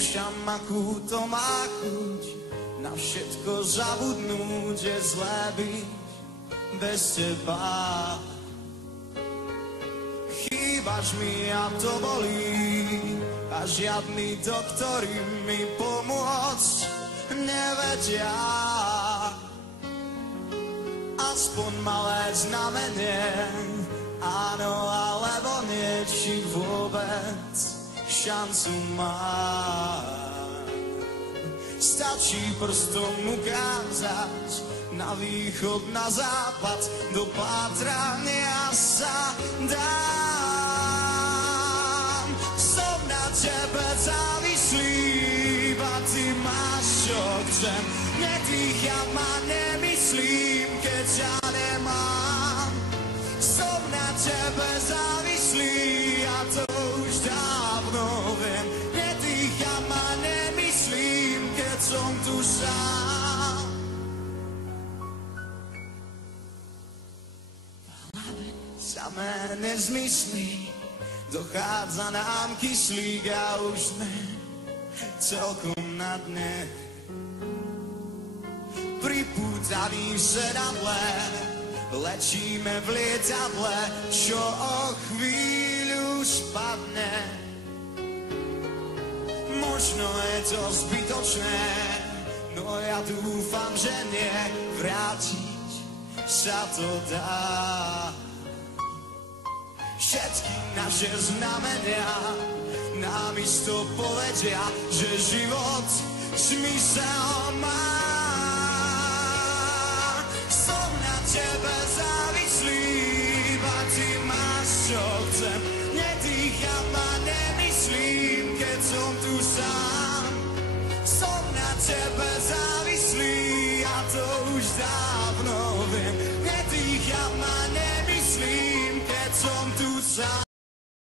skúšam, akú to má chuť, na všetko zabudnúť, je zlé byť bez teba. Chýbaš mi a to bolí, a žiadni doktori mi pomôcť nevedia. Aspoň malé znamenie, áno alebo nie, či vôbec šancu má. Stačí prstom ukázať na východ, na západ, do pátrania sa dám. Som na tebe závislý, iba ty máš, čo chcem. Nedýcham a nemyslím, keď ťa nemám. Som na tebe závislý a to už dávno viem. Nedýcham a nemyslím, keď som tu sám. Samé nezmysly, dochádza nám kyslík a už sme celkom na dne. Pripútaní v sedadle, lečíme v lietadle, čo o chvíľu spadne. Možno je to zbytočné, no ja dúfam, že nie, vrátiť sa to dá. Všetky naše znamenia nám isto povedia, že život zmysel má. Som na tebe závislý, iba ty máš, čo chcem. Nedýcham a nemyslím, keď som tu sám. Som na tebe závislý a to už dávno